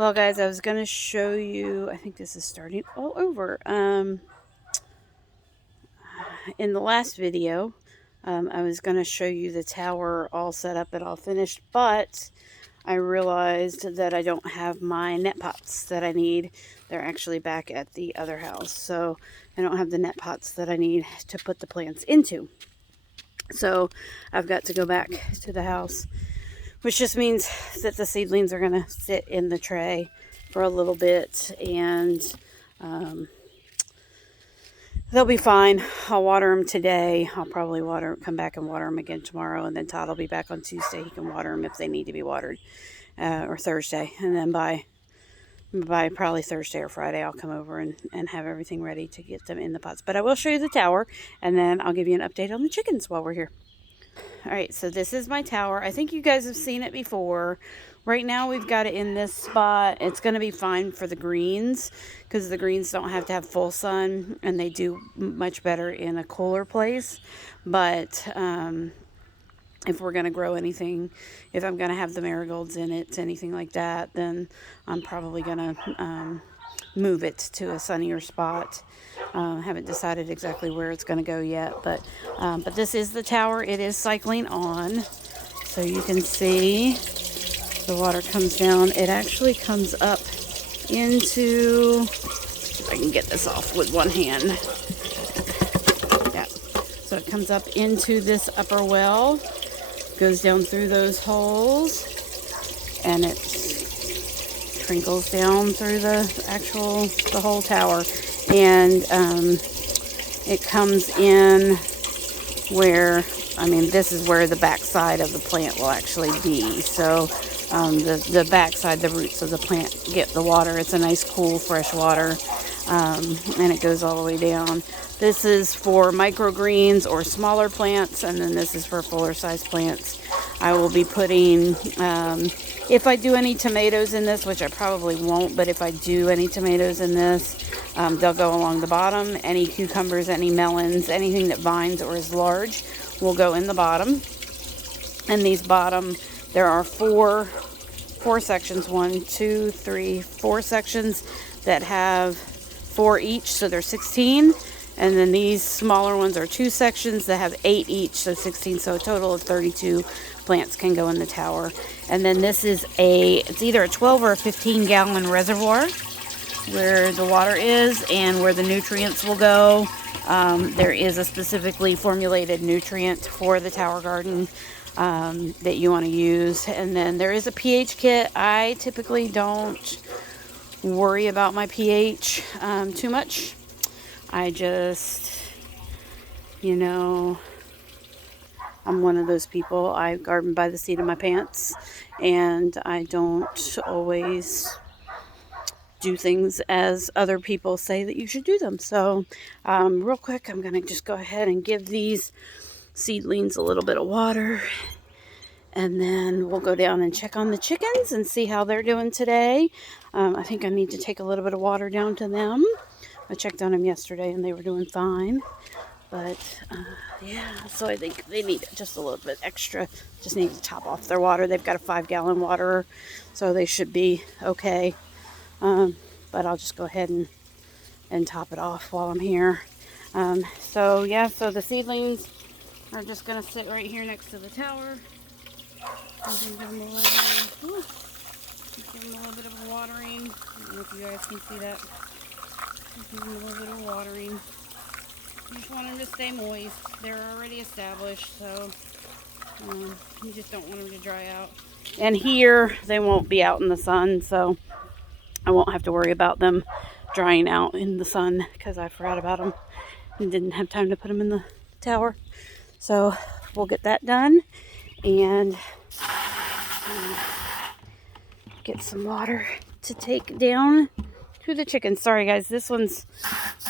Well, guys, I was going to show you, I think this is starting all over. In the last video, I was going to show you the tower all set up and all finished, but I realized that I don't have my net pots that I need. They're actually back at the other house, so I don't have the net pots that I need to put the plants into. So I've got to go back to the house, which just means that the seedlings are going to sit in the tray for a little bit, and they'll be fine. I'll water them today. I'll probably come back and water them again tomorrow, and then Todd will be back on Tuesday. He can water them if they need to be watered, or Thursday, and then by probably Thursday or Friday, I'll come over and have everything ready to get them in the pots. But I will show you the tower, and then I'll give you an update on the chickens while we're here. All right, so this is my tower. I think you guys have seen it before. Right now we've got it in this spot. It's going to be fine for the greens because the greens don't have to have full sun, and they do much better in a cooler place. But if we're going to grow anything, if I'm going to have the marigolds in it, anything like that, then I'm probably going to move it to a sunnier spot. Haven't decided exactly where it's going to go yet, but this is the tower. It is cycling on, so you can see the water comes down. It actually comes up into, if I can get this off with one hand. Yeah, so it comes up into this upper well, goes down through those holes, and it trickles down through the whole tower, and it comes in where, this is where the back side of the plant will actually be. So the back side, the roots of the plant get the water. It's a nice, cool, fresh water, and it goes all the way down. This is for microgreens or smaller plants, and then this is for fuller size plants. I will be putting, if I do any tomatoes in this, which I probably won't, but if I do any tomatoes in this, they'll go along the bottom. Any cucumbers, any melons, anything that vines or is large will go in the bottom. And these bottom, there are four sections, 1, 2, 3, 4 sections that have 4 each, so they're 16. And then these smaller ones are 2 sections that have 8 each, so 16, so a total of 32 plants can go in the tower. And then this is it's either a 12 or a 15 gallon reservoir where the water is and where the nutrients will go. There is a specifically formulated nutrient for the tower garden that you want to use. And then there is a pH kit. I typically don't worry about my pH too much. I just, I'm one of those people. I garden by the seat of my pants, and I don't always do things as other people say that you should do them. So real quick, I'm going to just go ahead and give these seedlings a little bit of water, and then we'll go down and check on the chickens and see how they're doing today. I think I need to take a little bit of water down to them. I checked on them yesterday and they were doing fine. But yeah, so I think they need just a little bit extra. Just need to top off their water. They've got a 5 gallon waterer, so they should be okay. But I'll just go ahead and top it off while I'm here. So the seedlings are just going to sit right here next to the tower. I'm going to give them a little bit of watering. I don't know if you guys can see that. Give them a little bit of watering. You just want them to stay moist. They're already established, so you just don't want them to dry out. And here, they won't be out in the sun, so I won't have to worry about them drying out in the sun because I forgot about them and didn't have time to put them in the tower. So we'll get that done and get some water to take down to the chickens. Sorry guys, this one's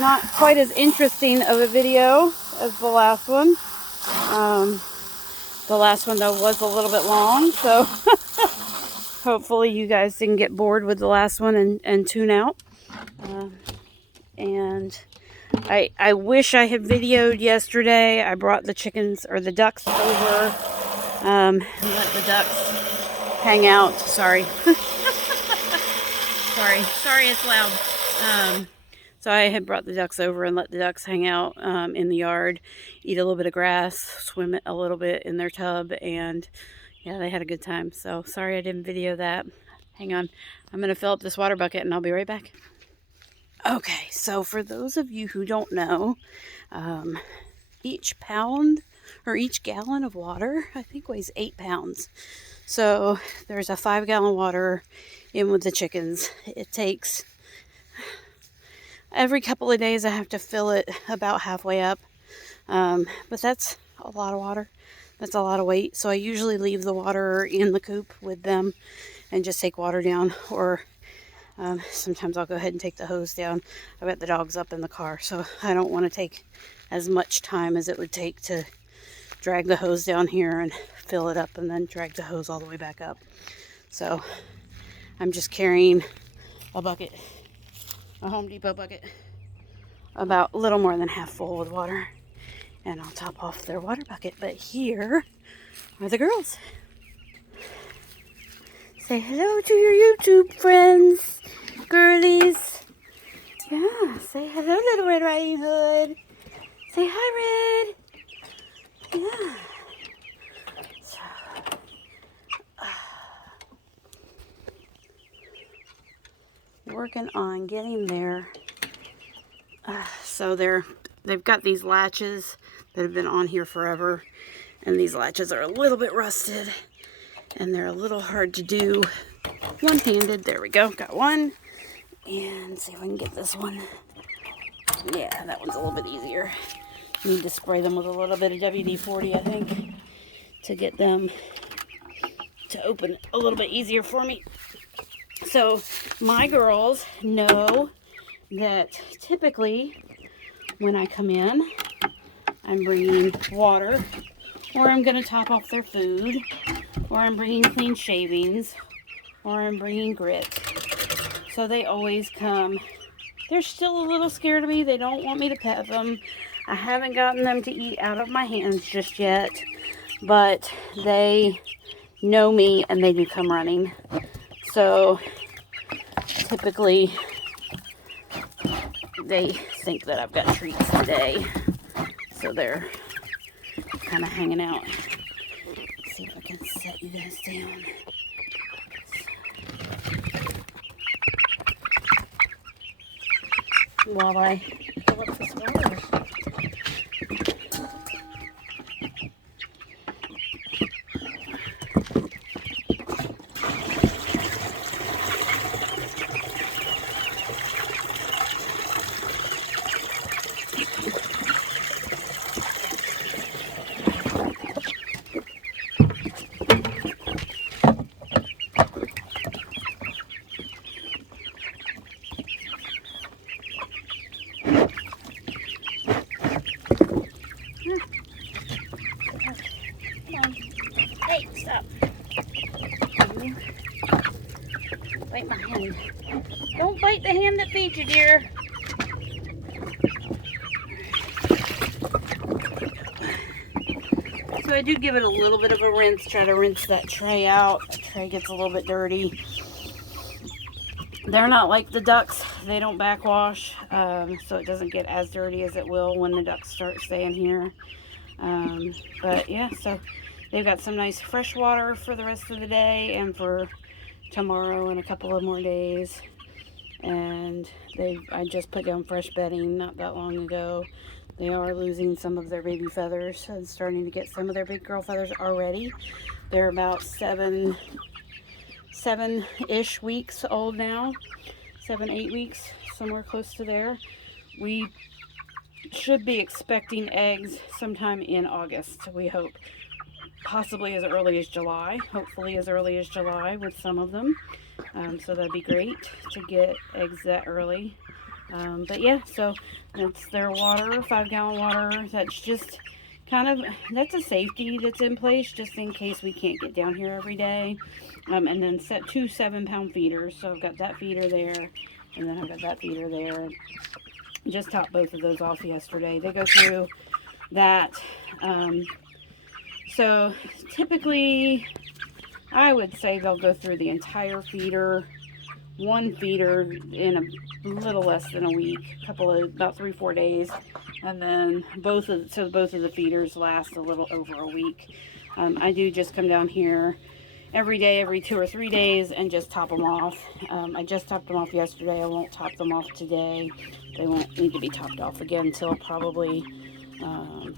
not quite as interesting of a video as the last one. The last one though was a little bit long, so hopefully you guys didn't get bored with the last one and tune out. And I wish I had videoed yesterday. I brought the chickens or the ducks over and let the ducks hang out. Sorry. Sorry it's loud. So I had brought the ducks over and let the ducks hang out in the yard, eat a little bit of grass, swim a little bit in their tub, and yeah, they had a good time. So sorry I didn't video that. Hang on. I'm going to fill up this water bucket and I'll be right back. Okay, so for those of you who don't know, each pound or each gallon of water, I think, weighs 8 pounds. So there's a 5-gallon water in with the chickens. It takes, every couple of days I have to fill it about halfway up. But that's a lot of water. That's a lot of weight. So I usually leave the water in the coop with them and just take water down, or sometimes I'll go ahead and take the hose down. I've got the dogs up in the car, so I don't want to take as much time as it would take to drag the hose down here and fill it up and then drag the hose all the way back up. So I'm just carrying a bucket, a Home Depot bucket, about a little more than half full with water, and I'll top off their water bucket. But here are the girls. Say hello to your YouTube friends, girlies. Yeah, say hello, Little Red Riding Hood. Say hi, Red. Yeah. So, working on getting there. So they've got these latches that have been on here forever, and these latches are a little bit rusted, and they're a little hard to do one-handed. There we go, got one. And see if we can get this one. Yeah, that one's a little bit easier. Need to spray them with a little bit of WD-40, I think, to get them to open a little bit easier for me. So my girls know that typically when I come in, I'm bringing water, or I'm going to top off their food, or I'm bringing clean shavings, or I'm bringing grit. So they always come. They're still a little scared of me. They don't want me to pet them. I haven't gotten them to eat out of my hands just yet, but they know me and they do come running. So typically they think that I've got treats today, so they're kind of hanging out. Let's see if I can set you guys down. While I fill up this water. Hey, stop. Bite my hand. Don't bite the hand that feeds you, dear. So I do give it a little bit of a rinse. Try to rinse that tray out. The tray gets a little bit dirty. They're not like the ducks. They don't backwash, so it doesn't get as dirty as it will when the ducks start staying here. But yeah, so they've got some nice fresh water for the rest of the day and for tomorrow and a couple of more days. And I just put down fresh bedding not that long ago. They are losing some of their baby feathers and starting to get some of their big girl feathers already. They're about seven-ish weeks old now. 7-8 weeks, somewhere close to there. We should be expecting eggs sometime in August, we hope. Possibly as early as July. Hopefully as early as July with some of them. So that'd be great to get eggs that early. But yeah, so that's their water, 5-gallon water. That's just kind of, that's a safety that's in place just in case we can't get down here every day. And then set 2 7-pound feeders. So I've got that feeder there, and then I've got that feeder there. Just topped both of those off yesterday. They go through that. So typically I would say they'll go through the entire feeder one feeder in a little less than a week, about 3-4 days, and then both of the feeders last a little over a week. I do just come down here every day, every 2 or 3 days, and just top them off. I just topped them off yesterday. I won't top them off today. They won't need to be topped off again until probably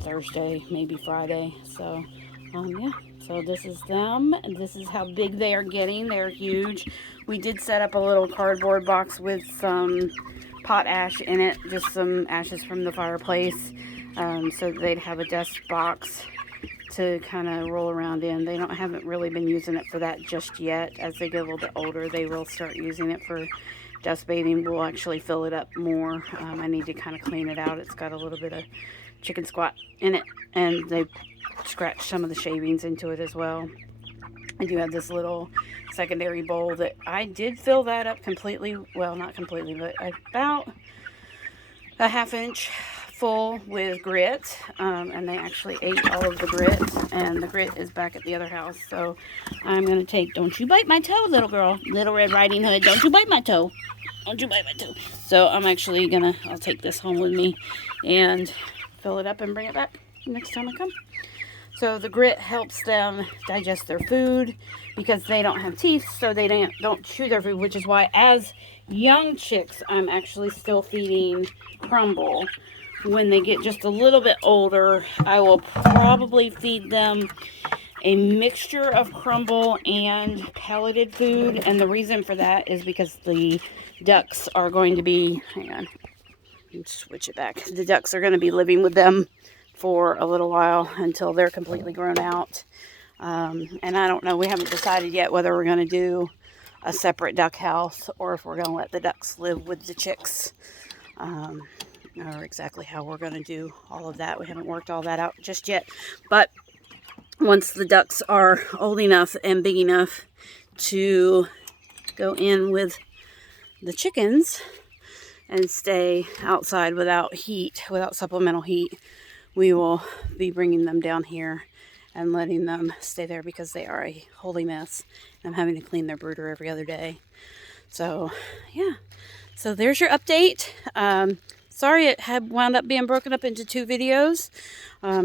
Thursday, maybe Friday. So yeah, so this is them, and this is how big they are getting. They're huge. We did set up a little cardboard box with some pot ash in it, just some ashes from the fireplace, so they'd have a dust box to kind of roll around in. They haven't really been using it for that just yet. As they get a little bit older, they will start using it for dust bathing. We'll actually fill it up more. I need to kind of clean it out. It's got a little bit of chicken squat in it, and they scratched some of the shavings into it as well. I do have this little secondary bowl that I did fill that up completely. Well, not completely, but about a ½ inch full with grit, and they actually ate all of the grit, and the grit is back at the other house. So I'm gonna take, don't you bite my toe, little girl, Little Red Riding Hood, don't you bite my toe, don't you bite my toe. So I'm actually I'll take this home with me and fill it up and bring it back next time I come. So the grit helps them digest their food because they don't have teeth, so they don't chew their food, which is why as young chicks, I'm actually still feeding crumble. When they get just a little bit older, I will probably feed them a mixture of crumble and pelleted food. And the reason for that is because the ducks are going to be, hang on, let's switch it back. The ducks are going to be living with them for a little while until they're completely grown out. And I don't know, we haven't decided yet whether we're going to do a separate duck house or if we're going to let the ducks live with the chicks. Or exactly how we're going to do all of that. We haven't worked all that out just yet. But once the ducks are old enough and big enough to go in with the chickens and stay outside without heat, without supplemental heat, we will be bringing them down here and letting them stay there because they are a holy mess. I'm having to clean their brooder every other day. So, yeah. So there's your update. Sorry it had wound up being broken up into 2 videos.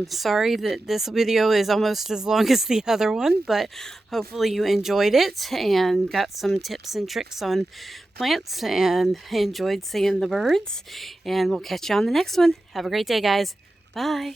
Sorry that this video is almost as long as the other one, but hopefully you enjoyed it and got some tips and tricks on plants and enjoyed seeing the birds. And we'll catch you on the next one. Have a great day, guys. Bye.